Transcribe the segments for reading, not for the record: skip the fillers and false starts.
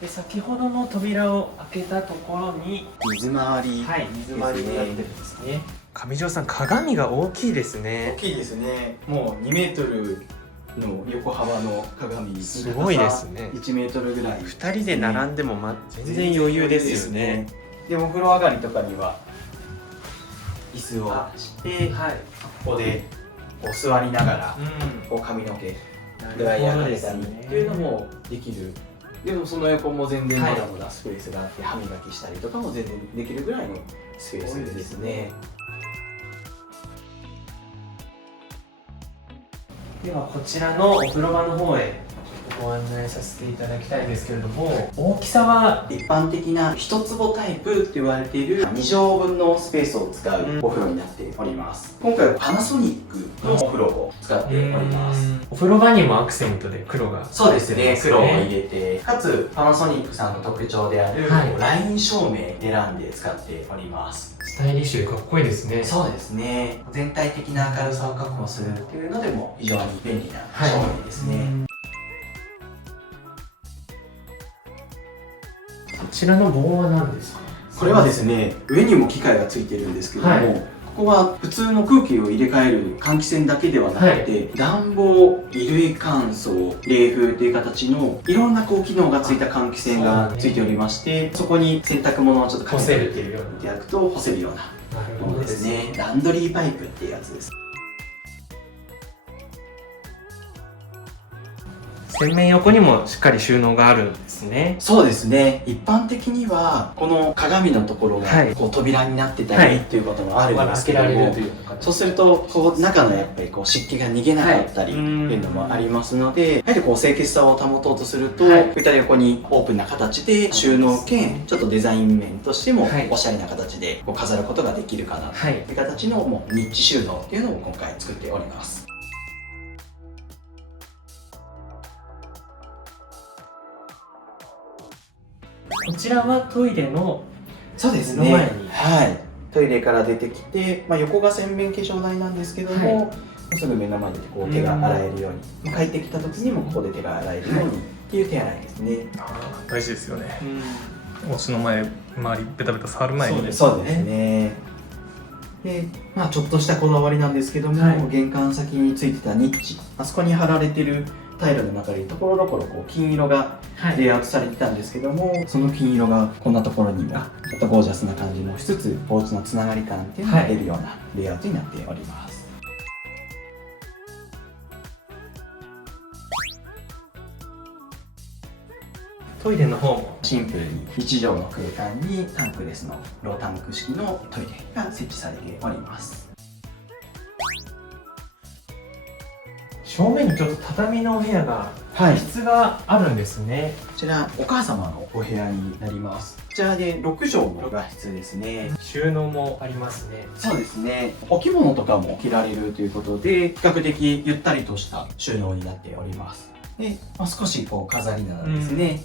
で先ほどの扉を開けたところに水回り、はい、水回りになってるんですね。上条さん、鏡が大きいですね。大きいですね。もう2メートルの横幅の鏡、すごいですね。1メートルぐらい、2人で並んでも、全然余裕ですよね。でお風呂上がりとかには椅子をして、はい、ここでこう座りながら、こう髪の毛ドライヤーかけたりっていうのもできる。でもその横も全然まだまだスペースがあって、歯磨きしたりとかも全然できるぐらいのスペースですね。ではこちらのお風呂場の方へご案内させていただきたいんですけれども、大きさは一般的な一坪タイプって言われている2畳分のスペースを使うお風呂になっております。今回はパナソニックのお風呂を使っております。お風呂場にもアクセントで黒が、そうですね、黒を入れて、かつパナソニックさんの特徴である、ライン照明選んで使っております。スタイリッシュでかっこいいですね。そうですね、全体的な明るさを確保するっていうのでも非常に便利な照明ですね。こちらの棒は何ですか？これはですね、上にも機械がついてるんですけども、ここは普通の空気を入れ替える換気扇だけではなくて、暖房、衣類乾燥、冷風という形のいろんな機能がついた換気扇がついておりまして、そこに洗濯物をちょっと干せるっていうよういただくと干せるようなものですね。ランドリーパイプっていうやつです。洗面横にもしっかり収納があるんですね。そうですね。一般的にはこの鏡のところが扉になってたりっていうこともあるんですけども、そうすると中のやっぱり湿気が逃げなかったりっていうのもありますので、やはり清潔さを保とうとすると、こういった横にオープンな形で収納兼ちょっとデザイン面としてもおしゃれな形で飾ることができるかなという形のもうニッチ収納っていうのを今回作っております。こちらはトイレのそうですね、はい、トイレから出てきて、横が洗面化粧台なんですけども、すぐ目の前で手が洗えるように、帰ってきた時にもここで手が洗えるようにっていう手洗いですね。大事ですよね。お家の周りベタベタ触る前に。そうですね。で、ちょっとしたこだわりなんですけども、玄関先についてたニッチ、あそこに貼られてるタイルの中にところどころ金色がレイアウトされてたんですけども、その金色がこんなところにもちょっとゴージャスな感じもしつつ、お家のつながり感っていうのが出るようなレイアウトになっております。トイレの方もシンプルに1畳の空間にタンクレスのロータンク式のトイレが設置されております。正面にちょっと畳のお部屋が、和室があるんですね。こちらお母様のお部屋になります。こちらで6畳の和室ですね。収納もありますね。そうですね。お着物とかも着られるということで、比較的ゆったりとした収納になっております。で、少し飾りながらですね、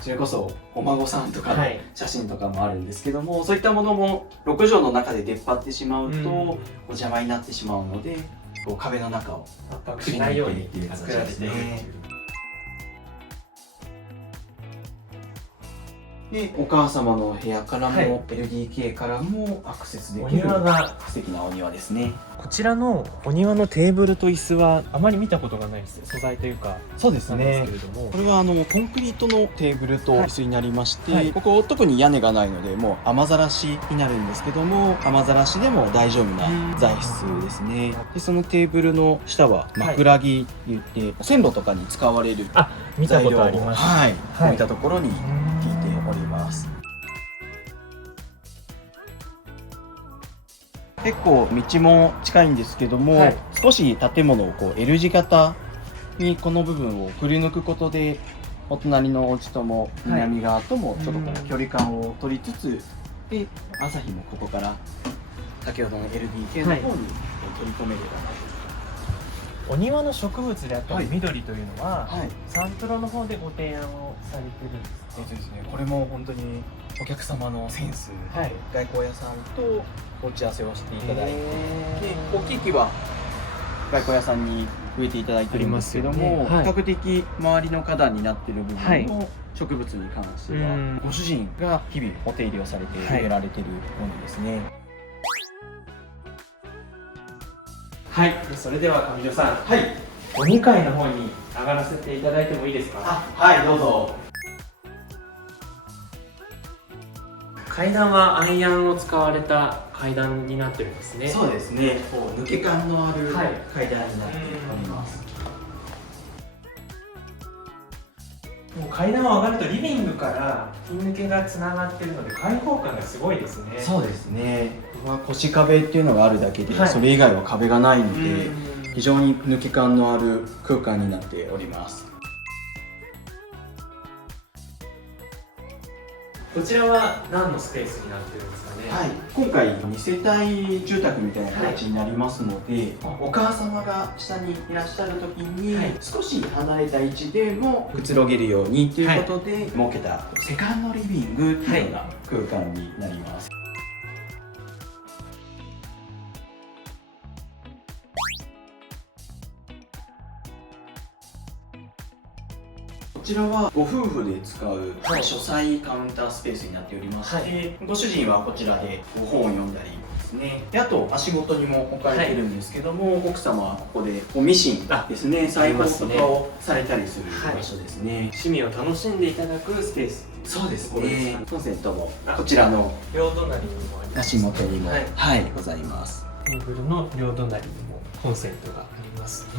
それこそお孫さんとかの写真とかもあるんですけども、そういったものも6畳の中で出っ張ってしまうとお邪魔になってしまうので、壁の中を圧迫しないように作られているっていう。で、お母様のお部屋からも、LDK からもアクセスできるお庭が素敵なお庭ですね。こちらのお庭のテーブルと椅子はあまり見たことがないです。素材というか。そうですね。これはコンクリートのテーブルと椅子になりまして、ここ特に屋根がないので、もう雨ざらしになるんですけども、雨ざらしでも大丈夫な材質ですね。で、そのテーブルの下は枕木言って、線路とかに使われる材料を置いたところに引いております。結構道も近いんですけども、少し建物をL 字型にこの部分をくり抜くことで、お隣のお家とも南側ともちょっと距離感を取りつつ、で朝日もここから先ほどの LDK の方に取り込めればなと。お庭の植物であったり緑というのは、サンプロの方でご提案をされてるんですか？これも本当にお客様のセンスで、外交屋さんとお打ち合わせをしていただいて、で大きい木は外交屋さんに植えていただいてるんですけども、比較的周りの花壇になってる部分の植物に関しては、ご主人が日々お手入れをされて植えられてるものですね。はい、それでは上條さん、お2階の方に上がらせていただいてもいいですか？はい、どうぞ。階段はアイアンを使われた階段になってるんですね。そうですね。こう抜け感のある階段になっております。もう階段を上がるとリビングから吹き抜けがつながっているので開放感がすごいですね。そうですね。腰壁っていうのがあるだけで、それ以外は壁がないので、非常に抜け感のある空間になっております。こちらは何のスペースになってるんですかね？今回2世帯住宅みたいな形になりますので、お母様が下にいらっしゃる時に、少し離れた位置でもくつろげるようにということで設けたセカンドリビングというような空間になります。こちらはご夫婦で使う書斎カウンタースペースになっておりまして、ご主人はこちらで本を読んだりですね。で、あと足元にも置かれてるんですけども、奥様はここでミシンですね、裁縫とかをされたりする場所ですね。趣味を楽しんでいただくスペース。そうですね。コンセントもこちらの両隣にもあります。足元にもございます。テーブルの両隣にもコンセントがありますね。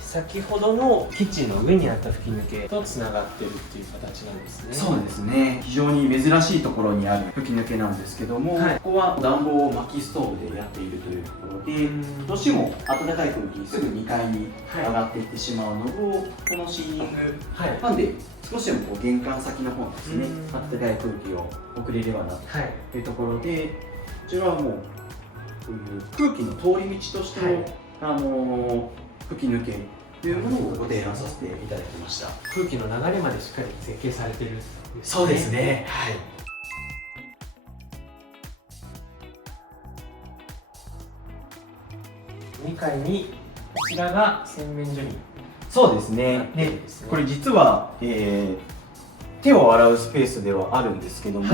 先ほどのキッチンの上にあった吹き抜けとつながってるっていう形なんですね。そうですね。非常に珍しいところにある吹き抜けなんですけども、ここは暖房を薪ストーブでやっているというところで、どうしても暖かい空気すぐ2階に上がっていってしまうのを、このシーリングファンで少しでも玄関先の方にですね、暖かい空気を送れればなというところで、こちらはもうこういう空気の通り道としての、吹き抜けというものをご提案させていただきました。空気の流れまでしっかり設計されてるんですね。そうですね。2階にこちらが洗面所に。そうですね。で、これ実は、手を洗うスペースではあるんですけども、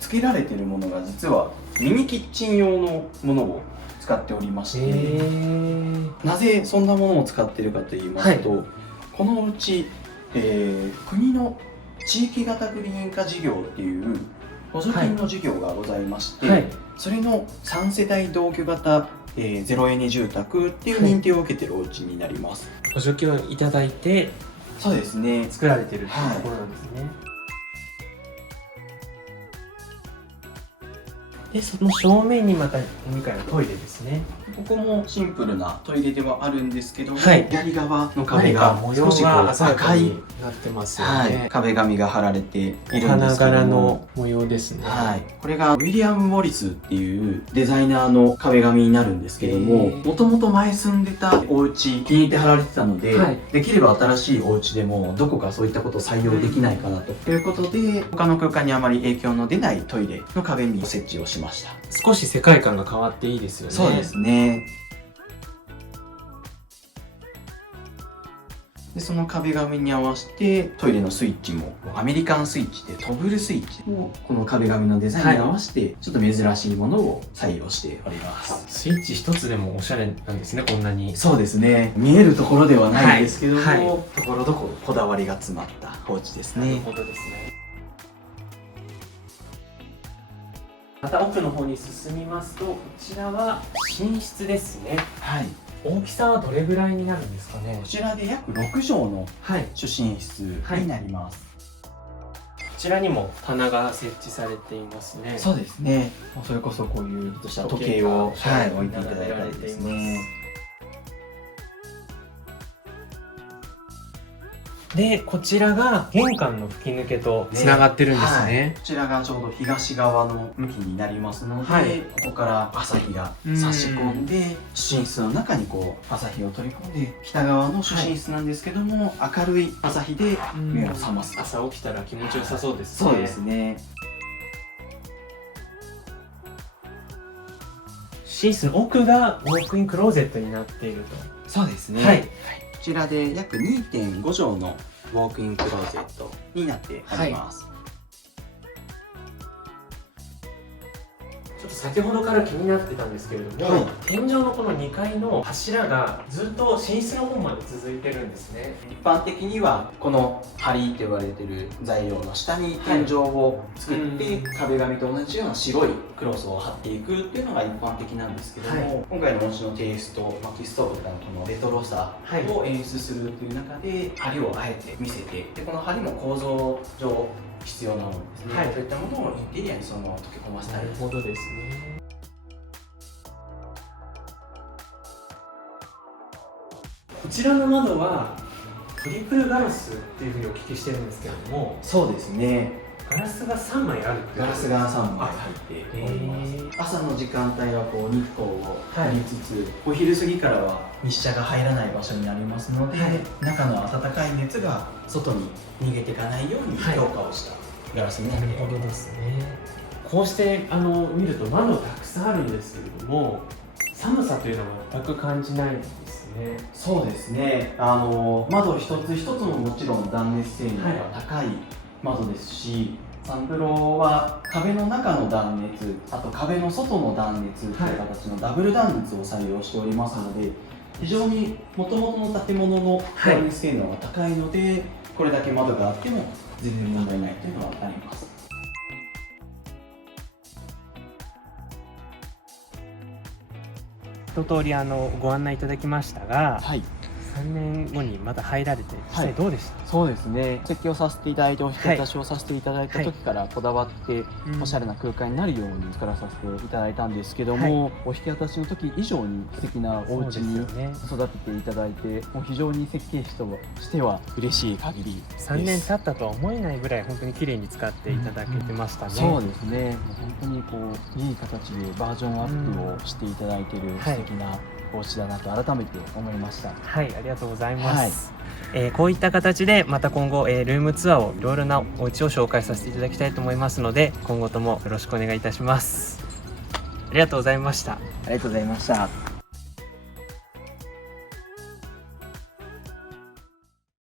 付けられているものが実はミニキッチン用のものを使っておりまして、なぜそんなものを使っているかと言いますと、このうち、国の地域型グリーン化事業っていう補助金の事業がございまして、それの3世帯同居型、ゼロエネ住宅っていう認定を受けているお家になります。補助金をいただいて、そうですね。作られているというところなんですね。で、その正面にまた2階のトイレですね。ここもシンプルなトイレではあるんですけども、左側の壁が少し赤いなってますよね。壁紙が貼られているんですけども、花柄の模様ですね。これがウィリアム・モリスっていうデザイナーの壁紙になるんですけども、もともと前住んでたお家気に入って貼られてたので、できれば新しいお家でもどこかそういったことを採用できないかなということで、他の空間にあまり影響の出ないトイレの壁に設置をしました。少し世界観が変わっていいですよね。そうですね。で、その壁紙に合わせてトイレのスイッチもアメリカンスイッチでトグルスイッチをこの壁紙のデザインに合わせてちょっと珍しいものを採用しております。スイッチ一つでもおしゃれなんですね、こんなに。そうですね。見えるところではないんですけども、ところどころこだわりが詰まったお家ですね。なるほどですね。また奥の方に進みますと、こちらは寝室ですね。大きさはどれぐらいになるんですかね。こちらで約6畳の主寝室になります。こちらにも棚が設置されていますね。そうですね。それこそこういうちょっとした時計を置いていただいたりですね。で、こちらが玄関の吹き抜けとつながってるんですね。こちらがちょうど東側の向きになりますので、ここから朝日が差し込んで、主寝室の中にこう朝日を取り込んで、北側の主寝室なんですけども、明るい朝日で目を覚ます。朝起きたら気持ちよさそうですね。そうですね。寝室の奥がウォークインクローゼットになっていると。そうですね。はい。こちらで約 2.5 畳のウォークインクローゼットになっております。ちょっと先ほどから気になってたんですけれども、天井のこの2階の柱がずっと寝室の方まで続いてるんですね。一般的にはこの梁と言われている材料の下に天井を作って、壁紙と同じような白いクロスを貼っていくっていうのが一般的なんですけども、今回のお家のテイスト、薪ストーブからこのレトロさを演出するという中で梁をあえて見せて、でこの梁も構造上必要なものですね、そういったものをインテリアにそのまま溶け込ませたい。なるほどですね。こちらの窓はトリプルガラスっていうふうにお聞きしてるんですけれども、そうですね、ガラスが3枚あるってガラスが3枚入っております。朝の時間帯はこう日光を浴びつつ、お昼過ぎからは日射が入らない場所になりますので、中の暖かい熱が外に逃げていかないように強化をしたガラスになっています。なるほどですね。こうして見ると窓たくさんあるんですけれども、寒さというのは全く感じないですね。そうですね、窓一つ一つももちろん断熱性能が高い窓ですし、サンプロは壁の中の断熱、あと壁の外の断熱という形のダブル断熱を採用しておりますので、非常にもともとの建物の断熱性能が高いので、これだけ窓があっても全然問題ないというのはあります。一通りご案内いただきましたが、はい、 3年後にまた入られて実際どうでした？そうですね、設計をさせていただいてお引き渡しをさせていただいた時からこだわっておしゃれな空間になるように作らさせていただいたんですけども、お引き渡しの時以上に素敵なお家に育てていただいて、もう非常に設計士としては嬉しい限りです。3年経ったとは思えないぐらい本当に綺麗に使っていただけてましたね。そうですね、もう本当にこういい形でバージョンアップをしていただいている素敵なお家だなと改めて思いました。はい、ありがとうございます。こういった形でまた今後、ルームツアーをいろいろなお家を紹介させていただきたいと思いますので、今後ともよろしくお願いいたします。ありがとうございました。ありがとうございました。